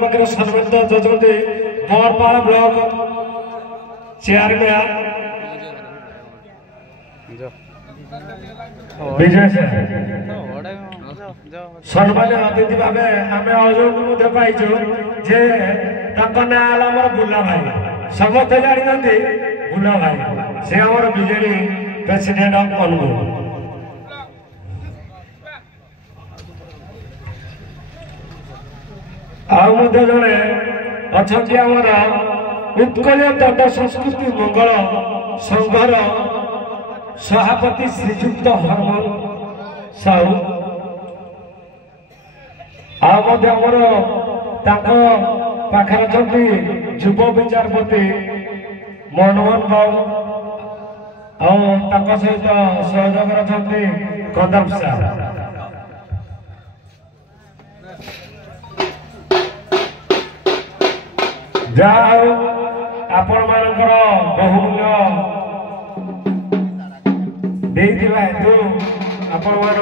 पाखे सम्मानित जजते बरपाड़ block chairman विजय सम्मान अतिथि भाव आम अजय पाइचु जे ना आमर बुला भाई समस्त जानते बुला भाई से आमर बीजेडी प्रेसिडेंट ऑफ अनुगुण जड़े अच्छा आमर उत्कल दंड संस्कृति मंगल संघर सभापति श्रीजुक्त हरमन साहू आमर पाखे अच्छा युव विचारपति मनमोहन बाबू सहित सहयोग अच्छा कदम साहब जहाँ आपण मानकर बहुमूल्य हेतु आपण मान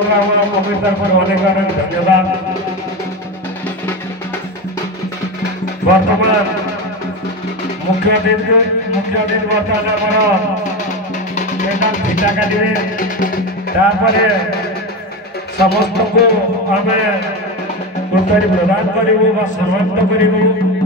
कमिटी तरफ अनेक अनेक धन्यवाद। वर्तमान मुख्य अतिथि बर्तमान आम फिटा काटे समस्त को आम उत्तरी प्रदान करूँ सम्मानित करूँ।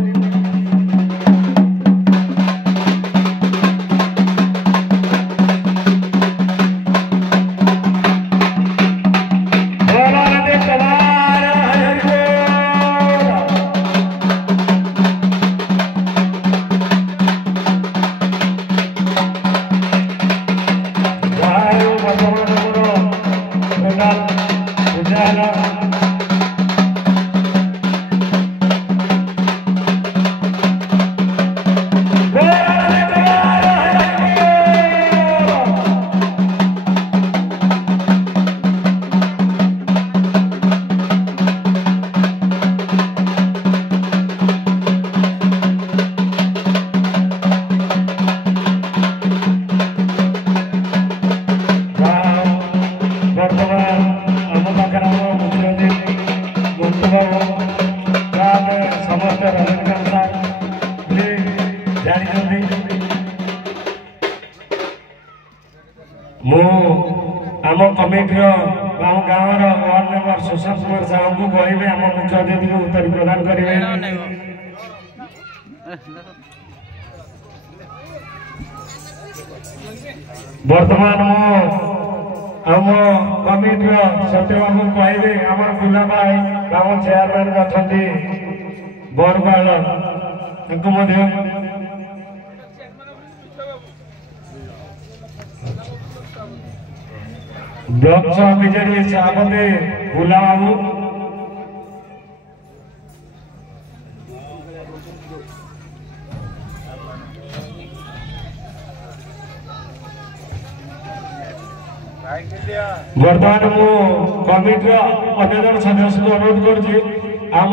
आम कमिटी आम गाँव वार्ड मेंबर सुशांत कुमार साहू को कहे आम मुख्य अतिथि को उत्तर प्रदान करेंगे। वर्तमान आम कमिटी सत्यबाबू कहे आम बुला भाई गाँव चेयरमैन अच्छा बरपाड़ ब्लॉक सह बीजेडी सभापति बुला बाबू बर्तमान मु कमिटी अन्य जन सदस्य को अनुरोध करुँच आम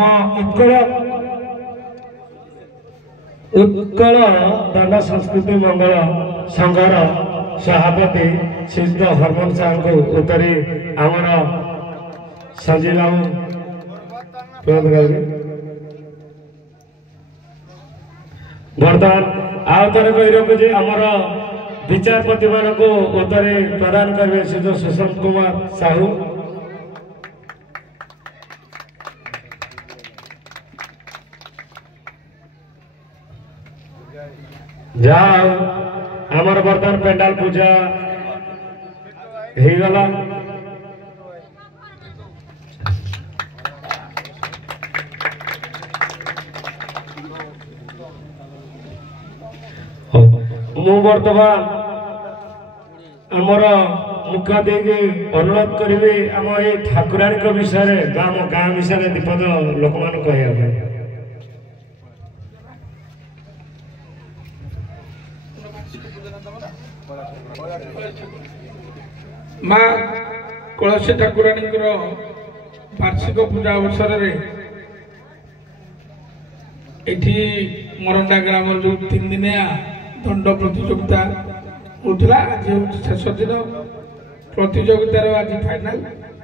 उत्कल दंड संस्कृति मंगल संघर सभापति श्रीजुक्त हरमन साहू को उत्तरी आमर सजिला बर्तमान आउ थे कही रखुचे आमर विचारपति मान को उत्तरी प्रदान करेंगे श्रीजुक्त सुशांत कुमार साहू। जाओ आमर बर्तमान पेंडाल पूजा हो गला मु बर्तमान आमर मुख्य अतिथि अनुरोध करी आम ये ठाकुराणी विषय गाँ विषय दीपद लोक मान कह माँ कलसी ठाकुराणी वार्षिक पूजा अवसर मरंडा ग्राम जो 3 दिनिया दंड प्रतियोगिता होता आज शेष दिन प्रतियोगितार आज फाइनाल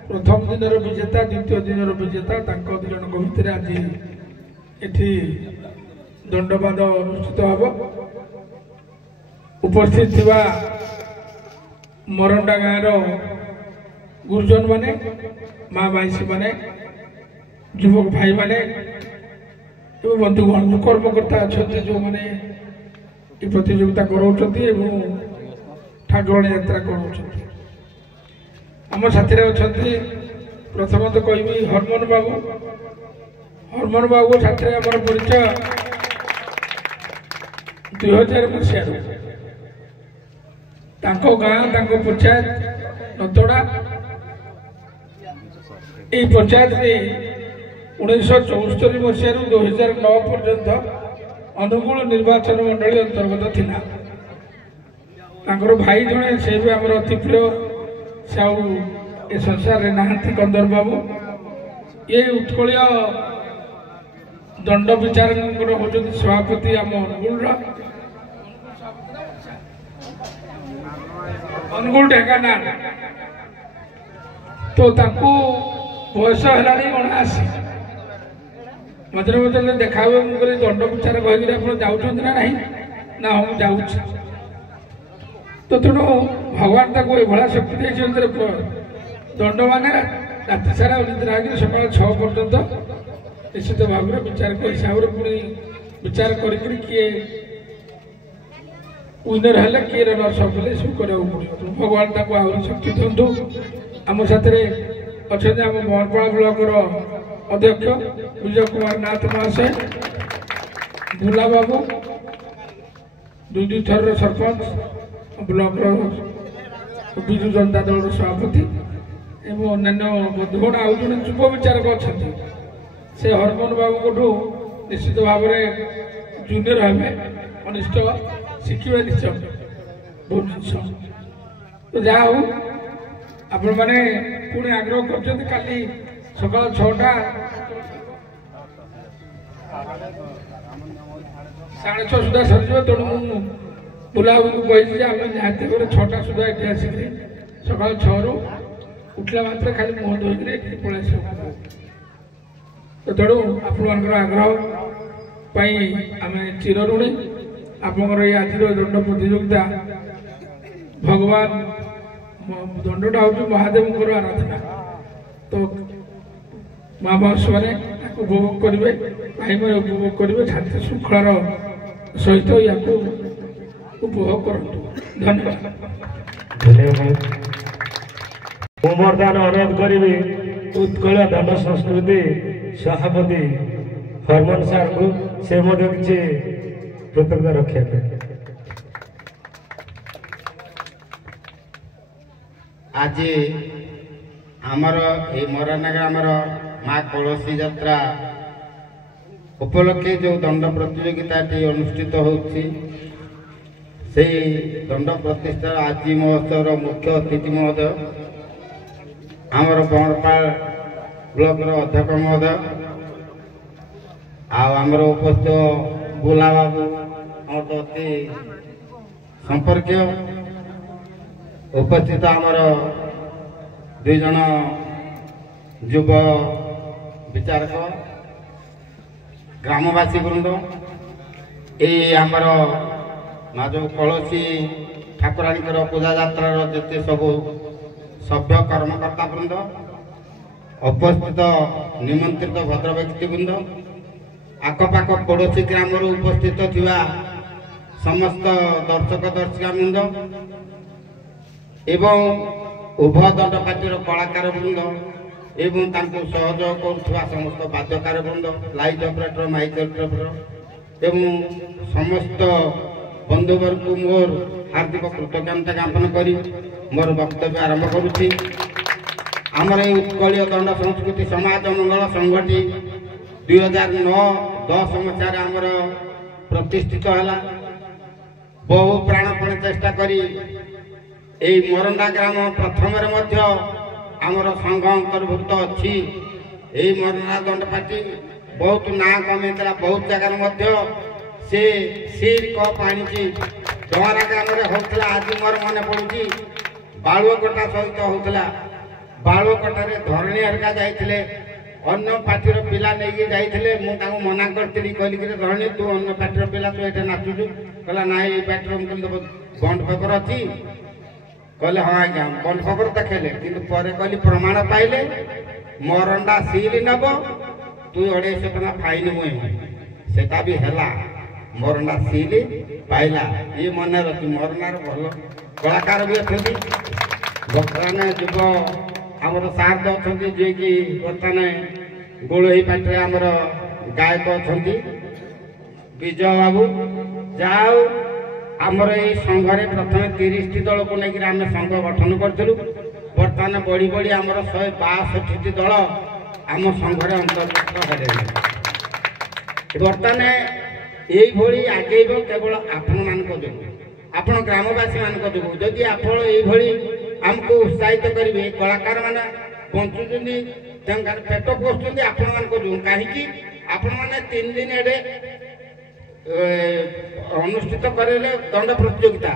प्रथम दिन विजेता द्वितीय दिन विजेता 2 जन भितर आज ଏଠି ଦଣ୍ଡବାଦ ଅନୁଷ୍ଠିତ ହେବ। ଉପସ୍ଥିତ ଥିବା ମରଣ୍ଡା ଗାଁର ଗୁରୁଜନ ମାନେ, ମା ମାଇସି ମାନେ, ଯୁବକ ଭାଇମାନେ ଏବଂ ବନ୍ଧୁଗଣ ଯେଉଁ କର୍ମକର୍ତ୍ତା ଅଛନ୍ତି ଯେଉଁମାନେ ଏ ପ୍ରତିଯୋଗିତା କରାଉଛନ୍ତି ଏବଂ ଠାକୁରାଣୀ ଯାତ୍ରା କରାଉଛନ୍ତି। ଆମ ସାଥିରେ ଅଛନ୍ତି ପ୍ରଥମତଃ କହିବି ହରମୋହନ ବାବୁ। ହରମୋହନ ବାବୁ ସାଥିରେ ଆମର ପରିଚୟ 2000 ମସିହାରୁ। ତାଙ୍କ ଗାଁ ତାଙ୍କ ପଞ୍ଚାୟତ ନତଡ଼ା, এই ପଞ୍ଚାୟତରେ 1974 ମସିହାରୁ 2009 ପର୍ଯ୍ୟନ୍ତ ଅନୁଗୁଳ ନିର୍ବାଚନ ମଣ୍ଡଳୀ ଅନ୍ତର୍ଗତ ଥିଲା। ତାଙ୍କର ଭାଇ ଜଣେ, ସେ ବି ଆମର ଅତି ପ୍ରିୟ, ସେ ଆଉ ଏ ସଂସାରରେ ନାହାନ୍ତି, କନ୍ଦର ବାବୁ। ଏ ଉତ୍କଳୀୟ ଦଣ୍ଡ ବିଚାରକଙ୍କର ହେଉଛନ୍ତି ସଭାପତି ଆମ ଅନୁଗୁଳର, ଅନୁଗୁଳ ଢେଙ୍କାନାଳ। ତ ତାଙ୍କୁ ବୟସ ହେଲାଣି 79। ମଝିରେ ମଝିରେ ଦେଖା ହୁଏ, ମୁଁ କହିଲି ଦଣ୍ଡ ବିଚାର କହିକିରି ଆପଣ ଯାଉଛନ୍ତି ନା ନାହିଁ? ନା ହଁ ମୁଁ ଯାଉଛି। ତ ତେଣୁ ଭଗବାନ ତାକୁ ଏଭଳିଆ ଶକ୍ତି ଦେଇଛନ୍ତି, ଦଣ୍ଡ ମାନେ ରାତି ସାରା ନିଦ୍ରା ହେଇକି ସକାଳ 6 ପର୍ଯ୍ୟନ୍ତ ନିଶ୍ଚିତ ଭାବରେ ବିଚାରକ ହିସାବରେ ପୁଣି ବିଚାର କରିକିରି କିଏ ୱିନର ହେଲେ କିଏ ରନର୍ସ ଅପ୍ ହେଲେ ସବୁ କରିବାକୁ ପଡ଼ିବ। ଭଗବାନ ତାକୁ ଆହୁରି ଶକ୍ତି ଦିଅନ୍ତୁ। ଆମ ସାଥିରେ ଅଛନ୍ତି ଆମ ମହରପାଳ ବ୍ଲକର ଅଧ୍ୟକ୍ଷ ବିଜୟ କୁମାର ନାଥ ମହାଶୟ, ବୁଲା ବାବୁ 2 ଥରର ସରପଞ୍ଚ, ବ୍ଲକର ବିଜୁ ଜନତା ଦଳର ସଭାପତି ଏବଂ ଅନ୍ୟାନ୍ୟ ବନ୍ଧୁଗଣ। ଆଉ ଜଣେ ଯୁବ ବିଚାରକ ଅଛନ୍ତି, ସେ ହରମୋହନ ବାବୁଙ୍କଠୁ ନିଶ୍ଚିତ ଭାବରେ ଜୁନିୟର ହେବେ, ଅନିଷ୍ଟ ଶିଖିବେ ନିଶ୍ଚୟ ବହୁତ ଜିନିଷ। ତ ଯାହା ହଉ ଆପଣମାନେ ପୁଣି ଆଗ୍ରହ କରୁଛନ୍ତି, କାଲି ସକାଳ 6ଟା 6:30 ସୁଦ୍ଧା ସରିଯିବ। ତେଣୁ ମୁଁ ବୁଲାବୁଲି କହିଛି ଯେ ଆମେ ନିହାତି ଭାବରେ 6ଟା ସୁଦ୍ଧା ଏଠି ଆସିକିରି ସକାଳ 6ରୁ ଉଠିଲା ମାତ୍ରେ ଖାଲି ମୁହଁ ଧୋଇକିରି ଏଠି ପଳେଇ ଆସିବାକୁ। ତ ତେଣୁ ଆପଣମାନଙ୍କର ଆଗ୍ରହ ପାଇଁ ଆମେ ଚିରଋଣୀ। ଆପଣଙ୍କର ଏଇ ଆଜିର ଦଣ୍ଡ ପ୍ରତିଯୋଗିତା, ଭଗବାନ ଦଣ୍ଡଟା ହେଉଛି ମହାଦେବଙ୍କର ଆରାଧନା। ତ ମା ମାଉସୀମାନେ ତାକୁ ଉପଭୋଗ କରିବେ, ଭାଇମାନେ ଉପଭୋଗ କରିବେ, ଶାନ୍ତି ଶୃଙ୍ଖଳାର ସହିତ ୟାକୁ ଉପଭୋଗ କରନ୍ତୁ। ଧନ୍ୟବାଦ। ଧନ୍ୟବାଦ। ମୁଁ ବର୍ତ୍ତମାନ ଅନୁରୋଧ କରିବି ଉତ୍କଳ ଦଣ୍ଡ ସଂସ୍କୃତି ସଭାପତି ହରମୋହନ ସାର୍ଙ୍କୁ, ସେ ମଧ୍ୟ କିଛି କୃତଜ୍ଞତା ରଖିବା ପାଇଁ। ଆଜି ଆମର এই ମରାନା ଗ୍ରାମର ମା କଳସୀ ଯାତ୍ରା ଉପଲକ୍ଷେ ଯେଉଁ ଦଣ୍ଡ ପ୍ରତିଯୋଗିତାଟି ଅନୁଷ୍ଠିତ ହେଉଛି, ସେହି ଦଣ୍ଡ ପ୍ରତିଷ୍ଠା ଆଜି ମହୋତ୍ସବର ମୁଖ୍ୟ ଅତିଥି ମହୋଦୟ ଆମର ବଣପାଳ ବ୍ଲକର ଅଧ୍ୟକ୍ଷ ମହୋଦୟ, ଆଉ ଆମର ଉପସ୍ଥିତ ବୁଲା ବାବୁ ଆମର ତ ଅତି ସମ୍ପର୍କୀୟ, ଉପସ୍ଥିତ ଆମର 2 ଜଣ ଯୁବ ବିଚାରକ, ଗ୍ରାମବାସୀ ବୃନ୍ଦ, এই ଆମର ମା ଯେଉଁ କଳସୀ ଠାକୁରାଣୀଙ୍କର ପୂଜା ଯାତ୍ରାର ଯେତେ ସବୁ ସଭ୍ୟ କର୍ମକର୍ତ୍ତା ବୃନ୍ଦ, ଉପସ୍ଥିତ ନିମନ୍ତ୍ରିତ ଭଦ୍ର ବ୍ୟକ୍ତିବୃନ୍ଦ, ଆଖପାଖ ପଡ଼ୋଶୀ ଗ୍ରାମରୁ ଉପସ୍ଥିତ ଥିବା ସମସ୍ତ ଦର୍ଶକ ଦର୍ଶିକା ବୃନ୍ଦ ଏବଂ ଉଭୟ ଦଣ୍ଡ ପାର୍ଟିର କଳାକାର ବୃନ୍ଦ ଏବଂ ତାଙ୍କୁ ସହଯୋଗ କରୁଥିବା ସମସ୍ତ ବାଦ୍ୟକାର ବୃନ୍ଦ, ଲାଇଟ୍ ଅପରେଟର, ମାଇକ୍ ଅପରେଟର ଏବଂ ସମସ୍ତ ବନ୍ଧୁବର୍ଗଙ୍କୁ ମୋର ହାର୍ଦ୍ଦିକ କୃତଜ୍ଞତା ଜ୍ଞାପନ କରି ମୋର ବକ୍ତବ୍ୟ ଆରମ୍ଭ କରୁଛି। ଆମର এই ଉତ୍କଳୀୟ ଦଣ୍ଡ ସଂସ୍କୃତି ସମାଜ ମଙ୍ଗଳ ସଂଘଟି 2009-10 ମସିହାରେ ଆମର ପ୍ରତିଷ୍ଠିତ ହେଲା। ବହୁ ପ୍ରାଣପଣେ ଚେଷ୍ଟା କରି এই ମରଣ୍ଡା ଗ୍ରାମ ପ୍ରଥମରେ ମଧ୍ୟ ଆମର ସଂଘ ଅନ୍ତର୍ଭୁକ୍ତ ଅଛି। এই ମରଣ୍ଡା ଦଣ୍ଡ ପାର୍ଟି ବହୁତ ନାଁ କମେଇଥିଲା, ବହୁତ ଜାଗାରେ ମଧ୍ୟ ସେ ସିଲ୍ କପ୍ ଆଣିଛି। ଡହରା ଗ୍ରାମରେ ହେଉଥିଲା, ଆଜି ମୋର ମନେ ପଡ଼ୁଛି ବାଳୁଅକଟା ସହିତ ହେଉଥିଲା। ବାଳୁଅକଟାରେ ଧରଣୀ ହେରିକା ଯାଇଥିଲେ, ଅନ୍ୟ ପାର୍ଟିର ପିଲା ନେଇକି ଯାଇଥିଲେ ମୁଁ ତାଙ୍କୁ ମନା କରିଥିଲି କହିଲି ଧରଣୀ ତୁ ଅନ୍ୟ ପାର୍ଟିର ପିଲା ତୁ ଏଠି ନାଚୁଛୁ କହିଲା ନାଇଁ ଏଇ ପାର୍ଟିର ମୁଁ କହିଲି ବଣ୍ଡ ପେପର ଅଛି କହିଲେ ହଁ ଆଜ୍ଞା ବଣ୍ଡ ପେପର ଦେଖେଇଲେ କିନ୍ତୁ ପରେ କହିଲି ପ୍ରମାଣ ପାଇଲେ ମରଣ୍ଡା ସିଲ୍ ନେବ 250 ଟଙ୍କା ଫାଇନ୍ ମୁହେଁ ସେଟା ବି ହେଲା ମରଣ୍ଡା ସିଲ୍ ପାଇଲା ଇଏ ମନେ ରଖି ମରଣ୍ଡାର ଭଲ କଳାକାର ବି ଅଛନ୍ତି ବର୍ତ୍ତମାନ ଯୁବ ଆମର ସାର୍ ତ ଅଛନ୍ତି ଯିଏକି ବର୍ତ୍ତମାନ ଗୋଳେଇ ପାଟିରେ ଆମର ଗାୟକ ଅଛନ୍ତି ବିଜୟ ବାବୁ ଯାହା ହଉ ଆମର ଏଇ ସଂଘରେ ପ୍ରଥମେ 30ଟି ଦଳକୁ ନେଇକି ଆମେ ସଂଘ ଗଠନ କରିଥିଲୁ ବର୍ତ୍ତମାନ ବଢ଼ି ବଢ଼ି ଆମର 162ଟି ଦଳ ଆମ ସଂଘରେ ଅନ୍ତର୍ଭୁକ୍ତ ହେଲେଣି ବର୍ତ୍ତମାନ এইভাবে আগেব কেবল আপনার যোଗୁଁ ଆପଣ ଗ୍ରାମବାସୀମାନଙ୍କ ଯୋଗୁଁ ଯଦି ଆପଣ এইଭଳି ଆମକୁ ଉତ୍ସାହିତ କରିବେ କଳାକାର ମାନେ ବଞ୍ଚୁଛନ୍ତି ତାଙ୍କର ପେଟ ପୋଷୁଛନ୍ତି ଆପଣମାନଙ୍କ ଯୋଗୁଁ କାହିଁକି ଆପଣମାନେ 3 ଦିନ ଏଡ଼େ ଅନୁଷ୍ଠିତ କରିଲେ ଦଣ୍ଡ ପ୍ରତିଯୋଗିତା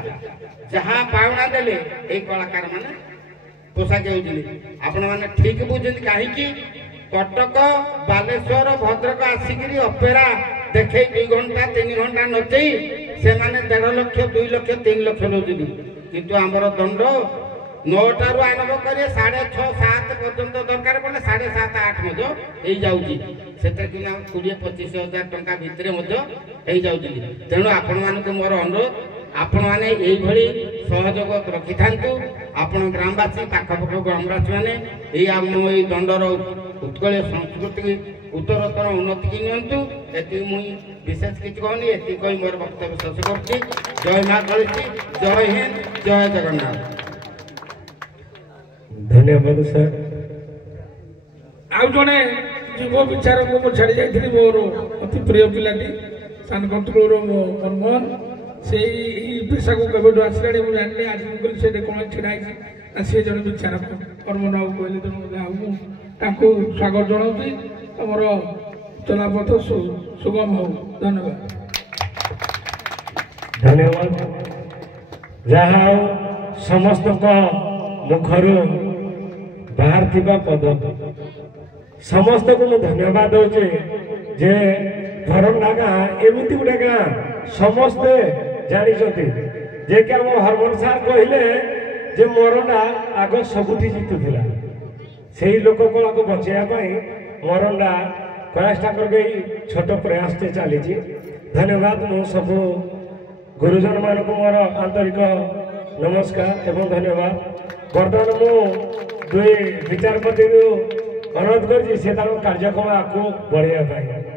ଯାହା ପାଉଣା ଦେଲେ ଏଇ କଳାକାର ମାନେ ପୋଷାକ ହେଉଛନ୍ତି ଆପଣମାନେ ଠିକ ବୁଝୁଛନ୍ତି କାହିଁକି କଟକ ବାଲେଶ୍ୱର ଭଦ୍ରକ ଆସିକିରି ଅପେରା ଦେଖେଇ 2 ଘଣ୍ଟା 3 ଘଣ୍ଟା ନଚେଇ ସେମାନେ 1.5 ଲକ୍ଷ 2 ଲକ୍ଷ 3 ଲକ୍ଷ ନେଉଛନ୍ତି କିନ୍ତୁ ଆମର ଦଣ୍ଡ 9ଟାରୁ ଆରମ୍ଭ କରି 6:30 7 ପର୍ଯ୍ୟନ୍ତ ଦରକାର ପଡ଼ିଲେ 7:30 8 ମଧ୍ୟ ହେଇଯାଉଛି ସେଥିରେ କିନ୍ତୁ 20-25 ହଜାର ଟଙ୍କା ଭିତରେ ମଧ୍ୟ ହେଇଯାଉଛି ତେଣୁ ଆପଣମାନଙ୍କୁ ମୋର ଅନୁରୋଧ ଆପଣମାନେ এইভাবে ସହଯୋଗ ରଖିଥାନ୍ତୁ ଆପଣ ଗ୍ରାମବାସୀ ପାଖପାଖ ଗ୍ରାମବାସୀ ମାନେ ଏଇ ଆମ ଏଇ ଦଣ୍ଡର ଉତ୍କଳୀୟ ସଂସ୍କୃତି ଉତ୍ତରୋତ୍ତର ଉନ୍ନତି କି ନିଅନ୍ତୁ ଏତିକି ମୁଁ ବିଶେଷ କିଛି କହୁନି ଏତିକି କହି ମୋର ବକ୍ତବ୍ୟ ଶେଷ କରୁଛି ଜୟ ମା କାଳୀ ଜୟ ହିନ୍ଦ ଜୟ ଜଗନ୍ନାଥ ଧନ୍ୟବାଦ ସାର୍ ଆଉ ଜଣେ ଯୁବ ବିଚାରକୁ ମୁଁ ଛାଡ଼ି ଯାଇଥିଲି ମୋର ଅତି ପ୍ରିୟ ପିଲାଟି ସାନ କଣ୍ଟ୍ରୋଲର ମୋ ମନମୋହନ ସେଇ ପେଶାକୁ କେବେଠୁ ଆସିଲାଣି ମୁଁ ଜାଣିନି ଆଜି ମୁଁ କହିଲି ସେଠି କ'ଣ ଛିଡ଼ା ହେଇଛି ନା ସିଏ ଜଣେ ବିଚାରକ କର୍ମନାକୁ କହିଲେ ତେଣୁ ଯାହା ମୁଁ ତାଙ୍କୁ ସ୍ୱାଗତ ଜଣାଉଛି ଆମର ଚଲାପଥ ସୁଗମ ହଉ ଧନ୍ୟବାଦ ଧନ୍ୟବାଦ ଯାହା ହଉ ସମସ୍ତଙ୍କ ମୁଖରୁ ବାହାରିଥିବା ପଦ ସମସ୍ତଙ୍କୁ ମୁଁ ଧନ୍ୟବାଦ ଦଉଛି ଯେ ଭରଣ୍ଡା ଗାଁ ଏମିତି ଗୋଟେ ଗାଁ ସମସ୍ତେ ଜାଣିଛନ୍ତି ଯେ କି ଆମ ହରମୋନ ସାର୍ କହିଲେ ଯେ ମରଣ୍ଡା ଆଗ ସବୁଠି ଜିତୁଥିଲା ସେଇ ଲୋକ କଳାକୁ ବଞ୍ଚେଇବା ପାଇଁ ମରଣ୍ଡା ପ୍ରୟାସ ତାଙ୍କର ଏଇ ଛୋଟ ପ୍ରୟାସଟେ ଚାଲିଛି ଧନ୍ୟବାଦ ମୁଁ ସବୁ ଗୁରୁଜନ ମାନଙ୍କୁ ମୋର ଆନ୍ତରିକ ନମସ୍କାର ଏବଂ ଧନ୍ୟବାଦ ବର୍ତ୍ତମାନ ମୁଁ 2 ବିଚାରପତିଙ୍କୁ ଅନୁରୋଧ କରିଛି ସେ ତାଙ୍କ କାର୍ଯ୍ୟକ୍ରମ ଆଗକୁ ବଢ଼େଇବା ପାଇଁ